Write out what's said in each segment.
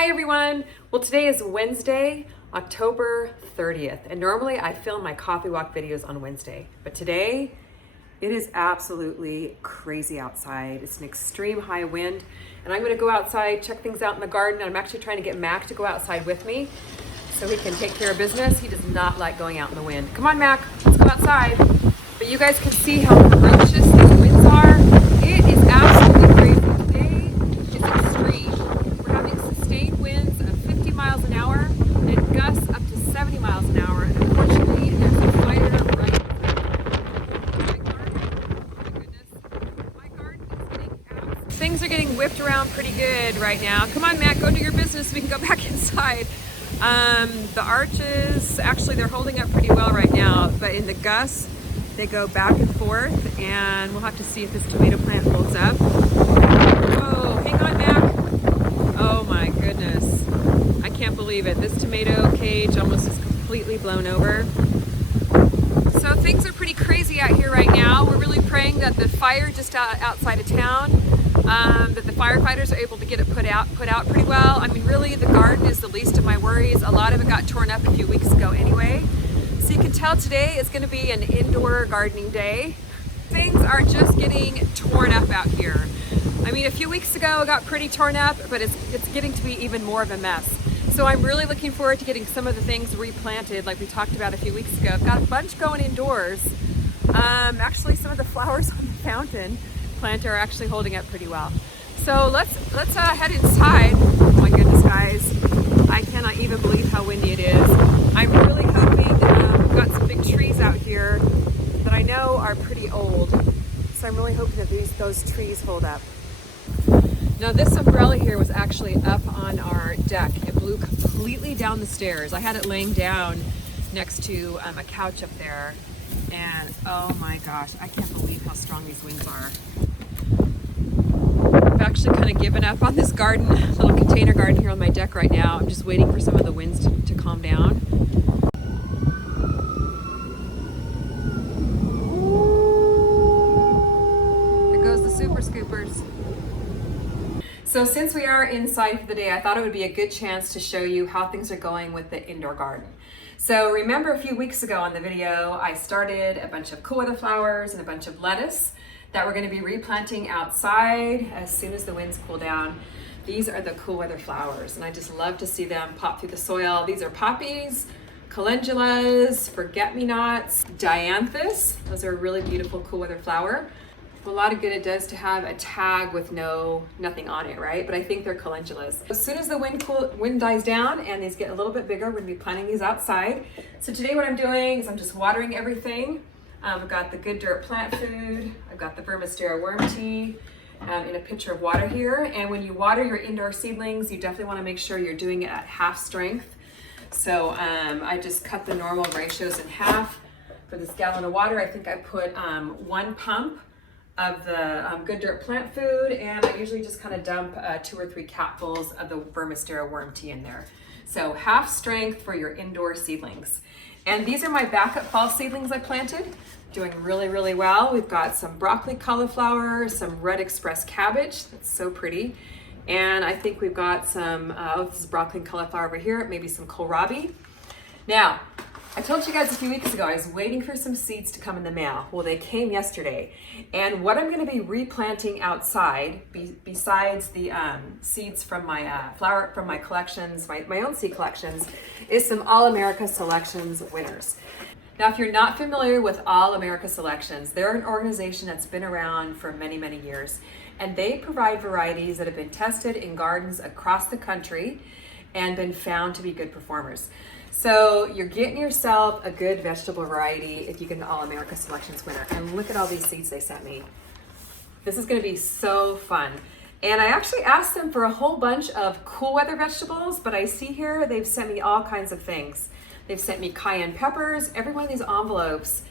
Hi everyone! Well, today is Wednesday, October 30th, and normally I film my coffee walk videos on Wednesday, but today it is absolutely crazy outside. It's an extreme high wind, and I'm going to go outside, check things out in the garden. I'm actually trying to get Mac to go outside with me so he can take care of business. He does not like going out in the wind. Come on, Mac, let's go outside. But you guys can see how ferocious these winds are. It is absolutely crazy. Today is extreme. We're having sustained winds of 50 miles an hour and gusts up to 70 miles an hour. And unfortunately, there's a fire right in my garden. Oh my goodness. My garden is getting out. Things are getting whipped around pretty good right now. Come on, Matt, go do your business so we can go back inside. The arches, actually, they're holding up pretty well right now, but in the gusts, they go back and forth, and we'll have to see if this tomato plant holds up. Oh, hang on, Mac. Oh my goodness. I can't believe it. This tomato cage almost is completely blown over. So things are pretty crazy out here right now. We're really praying that the fire just outside of town, that the firefighters are able to get it put out pretty well. I mean, really, the garden is the least of my worries. A lot of it got torn up a few weeks ago anyway. So you can tell today is going to be an indoor gardening day. Things are just getting torn up out here. I mean, a few weeks ago it got pretty torn up, but it's getting to be even more of a mess. So I'm really looking forward to getting some of the things replanted like we talked about a few weeks ago. I've got a bunch going indoors. Actually, some of the flowers on the fountain plant are actually holding up pretty well. So let's head inside. Oh my goodness, guys. I cannot even believe how windy it is. I'm really hoping we've got some big trees out here that I know are pretty old. So I'm really hoping that those trees hold up. Now this umbrella here was actually up on our deck. It blew completely down the stairs. I had it laying down next to a couch up there. And oh my gosh, I can't believe how strong these winds are. I've actually kind of given up on this garden, little container garden here on my deck right now. I'm just waiting for some of the winds to calm down. There goes the super scoopers. So since we are inside for the day, I thought it would be a good chance to show you how things are going with the indoor garden. So remember a few weeks ago on the video, I started a bunch of cool weather flowers and a bunch of lettuce that we're going to be replanting outside as soon as the winds cool down. These are the cool weather flowers, and I just love to see them pop through the soil. These are poppies, calendulas, forget-me-nots, dianthus. Those are a really beautiful cool weather flower. A lot of good it does to have a tag with nothing on it, right? But I think they're calendulas. As soon as the wind dies down and these get a little bit bigger, we're gonna be planting these outside. So today what I'm doing is I'm just watering everything. I've got the Good Dirt plant food. I've got the Vermistera worm tea in a pitcher of water here. And when you water your indoor seedlings, you definitely wanna make sure you're doing it at half strength. So I just cut the normal ratios in half. For this gallon of water, I think I put 1 pump of the Good Dirt plant food, and I usually just kind of dump 2 or 3 capfuls of the Vermistera worm tea in there. So half strength for your indoor seedlings. And these are my backup fall seedlings I planted, doing really, really well. We've got some broccoli cauliflower, some red express cabbage, that's so pretty. And I think we've got some, this is broccoli and cauliflower over here, maybe some kohlrabi. Now, I told you guys a few weeks ago I was waiting for some seeds to come in the mail. Well, they came yesterday. And what I'm going to be replanting outside, besides the seeds from my collections, my own seed collections, is some All America Selections winners. Now, if you're not familiar with All America Selections, they're an organization that's been around for many, many years. And they provide varieties that have been tested in gardens across the country and been found to be good performers. So you're getting yourself a good vegetable variety if you get an All America Selections winner. And look at all these seeds they sent me. This is going to be so fun. And I actually asked them for a whole bunch of cool weather vegetables, but I see here they've sent me all kinds of things. They've sent me cayenne peppers. Every one of these envelopes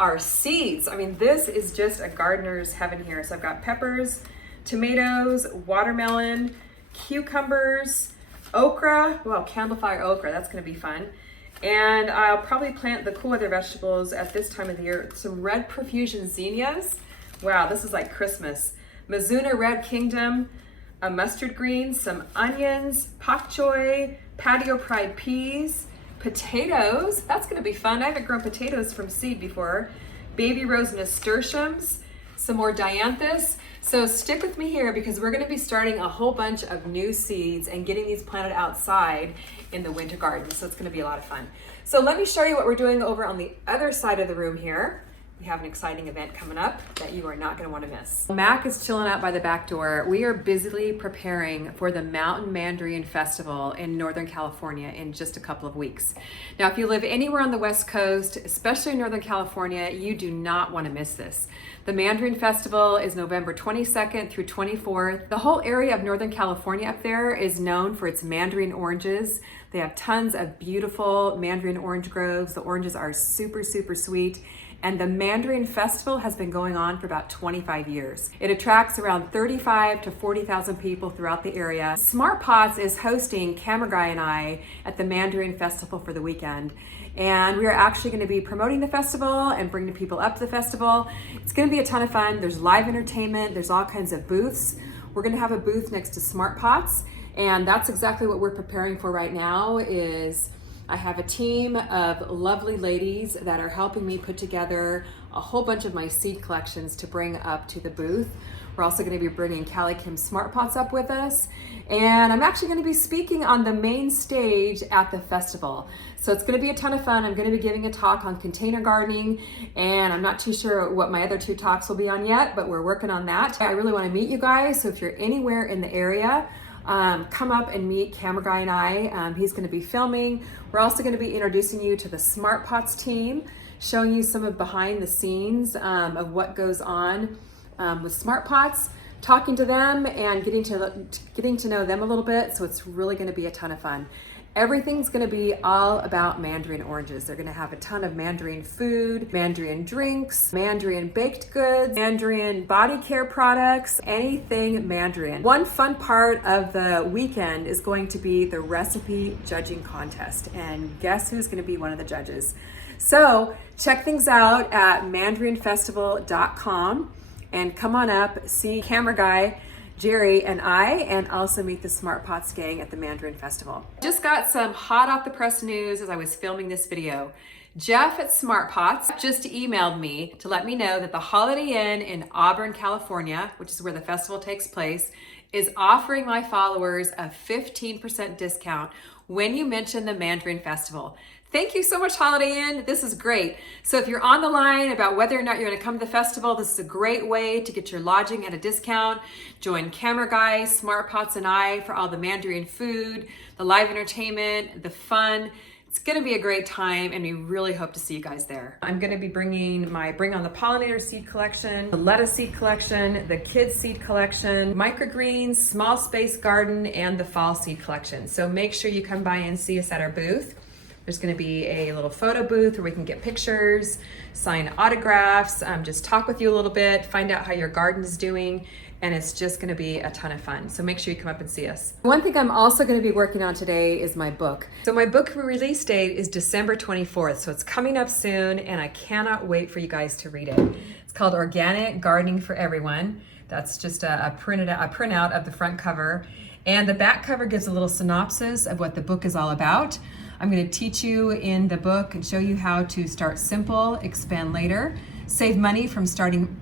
are seeds. I mean, this is just a gardener's heaven here. So I've got peppers, tomatoes, watermelon, cucumbers, okra, well, candlefire okra, that's gonna be fun. And I'll probably plant the cool weather vegetables at this time of the year. Some red profusion zinnias. Wow, this is like Christmas. Mizuna Red Kingdom, a mustard green, some onions, pak choy, patio pride peas, potatoes. That's gonna be fun. I haven't grown potatoes from seed before. Baby rose nasturtiums, some more dianthus. So stick with me here because we're gonna be starting a whole bunch of new seeds and getting these planted outside in the winter garden. So it's gonna be a lot of fun. So let me show you what we're doing over on the other side of the room here. We have an exciting event coming up that you are not going to want to miss. Mac is chilling out by the back door. We are busily preparing for the Mountain Mandarin Festival in Northern California in just a couple of weeks. Now, if you live anywhere on the West Coast, especially in Northern California, you do not want to miss this. The Mandarin Festival is November 22nd through 24th. The whole area of Northern California up there is known for its mandarin oranges. They have tons of beautiful mandarin orange groves. The oranges are super, super sweet. And the Mandarin Festival has been going on for about 25 years. It attracts around 35 to 40,000 people throughout the area. Smart Pots is hosting CameraGuy and I at the Mandarin Festival for the weekend. And we are actually going to be promoting the festival and bringing people up to the festival. It's going to be a ton of fun. There's live entertainment. There's all kinds of booths. We're going to have a booth next to Smart Pots. And that's exactly what we're preparing for right now is I have a team of lovely ladies that are helping me put together a whole bunch of my seed collections to bring up to the booth. We're also going to be bringing CaliKim Smart Pots up with us. And I'm actually going to be speaking on the main stage at the festival. So it's going to be a ton of fun. I'm going to be giving a talk on container gardening, and I'm not too sure what my other two talks will be on yet, but we're working on that. I really want to meet you guys. So if you're anywhere in the area, come up and meet CameraGuy and I. He's going to be filming. We're also going to be introducing you to the Smart Pots team, showing you some of behind the scenes of what goes on with Smart Pots, talking to them and getting to know them a little bit. So it's really going to be a ton of fun. Everything's going to be all about mandarin oranges. They're going to have a ton of mandarin food, mandarin drinks, mandarin baked goods, mandarin body care products, anything mandarin. One fun part of the weekend is going to be the recipe judging contest. And guess who's going to be one of the judges? So check things out at mandarinfestival.com and come on up, see CameraGuy, Jerry, and I, and also meet the Smart Pots gang at the Mandarin Festival. Just got some hot off the press news as I was filming this video. Jeff at Smart Pots just emailed me to let me know that the Holiday Inn in Auburn, California, which is where the festival takes place, is offering my followers a 15% discount when you mention the Mandarin Festival. Thank you so much, Holiday Inn. This is great. So if you're on the line about whether or not you're going to come to the festival, this is a great way to get your lodging at a discount. Join CameraGuy, Smart Pots, and I for all the Mandarin food, the live entertainment, the fun. It's going to be a great time, and we really hope to see you guys there. I'm going to be bringing my Bring on the Pollinator seed collection, the lettuce seed collection, the kids seed collection, microgreens, small space garden, and the fall seed collection. So make sure you come by and see us at our booth. There's going to be a little photo booth where we can get pictures, sign autographs, just talk with you a little bit, find out how your garden is doing, and it's just going to be a ton of fun. So make sure you come up and see us. One thing I'm also going to be working on today is my book. So my book release date is December 24th, so it's coming up soon, and I cannot wait for you guys to read it. It's called Organic Gardening for Everyone. That's just a printout of the front cover, and the back cover gives a little synopsis of what the book is all about. I'm going to teach you in the book and show you how to start simple, expand later, save money by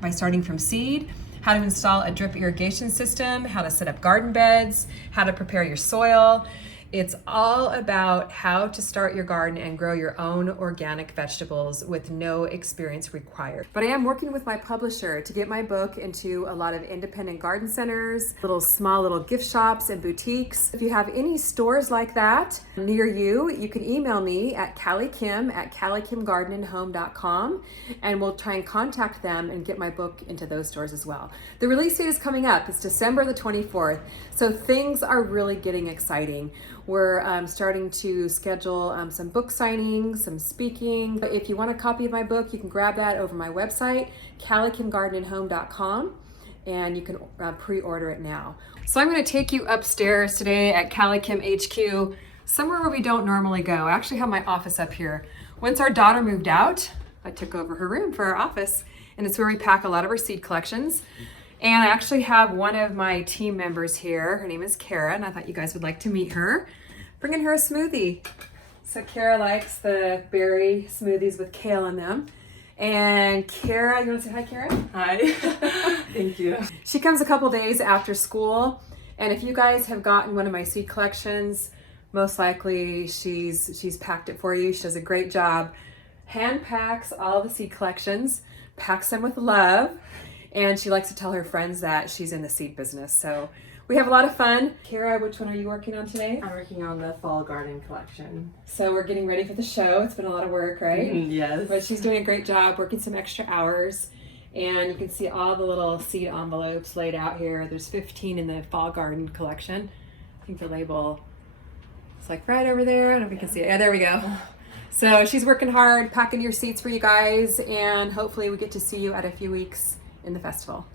starting from seed, how to install a drip irrigation system, how to set up garden beds, how to prepare your soil. It's all about how to start your garden and grow your own organic vegetables with no experience required. But I am working with my publisher to get my book into a lot of independent garden centers, small little gift shops and boutiques. If you have any stores like that near you, you can email me at CaliKim@CaliKimGardenandHome.com, and we'll try and contact them and get my book into those stores as well. The release date is coming up. It's December the 24th, so things are really getting exciting. We're starting to schedule some book signings, some speaking. If you want a copy of my book, you can grab that over my website, CaliKimGardenandHome.com, and you can pre-order it now. So I'm going to take you upstairs today at CaliKim HQ, somewhere where we don't normally go. I actually have my office up here. Once our daughter moved out, I took over her room for our office, and it's where we pack a lot of our seed collections. And I actually have one of my team members here. Her name is Kara, and I thought you guys would like to meet her. Bringing her a smoothie. So Kara likes the berry smoothies with kale in them. And Kara, you want to say hi, Kara? Hi. Thank you. She comes a couple days after school, and if you guys have gotten one of my seed collections, most likely she's packed it for you. She does a great job. Hand packs all the seed collections, packs them with love, and she likes to tell her friends that she's in the seed business. So we have a lot of fun. Kara, which one are you working on today? I'm working on the fall garden collection. So we're getting ready for the show. It's been a lot of work, right? Yes. But she's doing a great job, working some extra hours. And you can see all the little seed envelopes laid out here. There's 15 in the fall garden collection. I think the label is like right over there. I don't know if you can see it. Yeah, there we go. So she's working hard, packing your seeds for you guys, and hopefully we get to see you at a few weeks in the festival.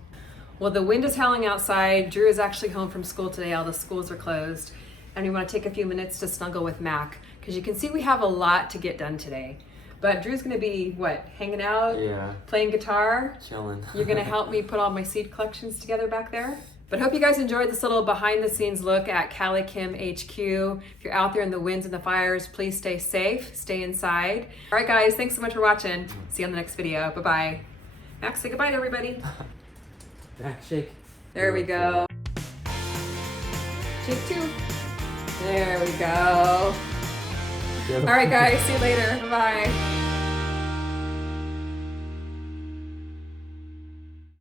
Well, the wind is howling outside. Drew is actually home from school today. All the schools are closed. And we want to take a few minutes to snuggle with Mac, because you can see we have a lot to get done today. But Drew's going to be, what, hanging out? Yeah. Playing guitar? Chilling. You're going to help me put all my seed collections together back there? But hope you guys enjoyed this little behind the scenes look at CaliKim HQ. If you're out there in the winds and the fires, please stay safe, stay inside. All right, guys, thanks so much for watching. See you on the next video. Bye-bye. Max, say goodbye to everybody. Back shake. There we go. Shake two. There we go. All right, guys, see you later. Bye-bye.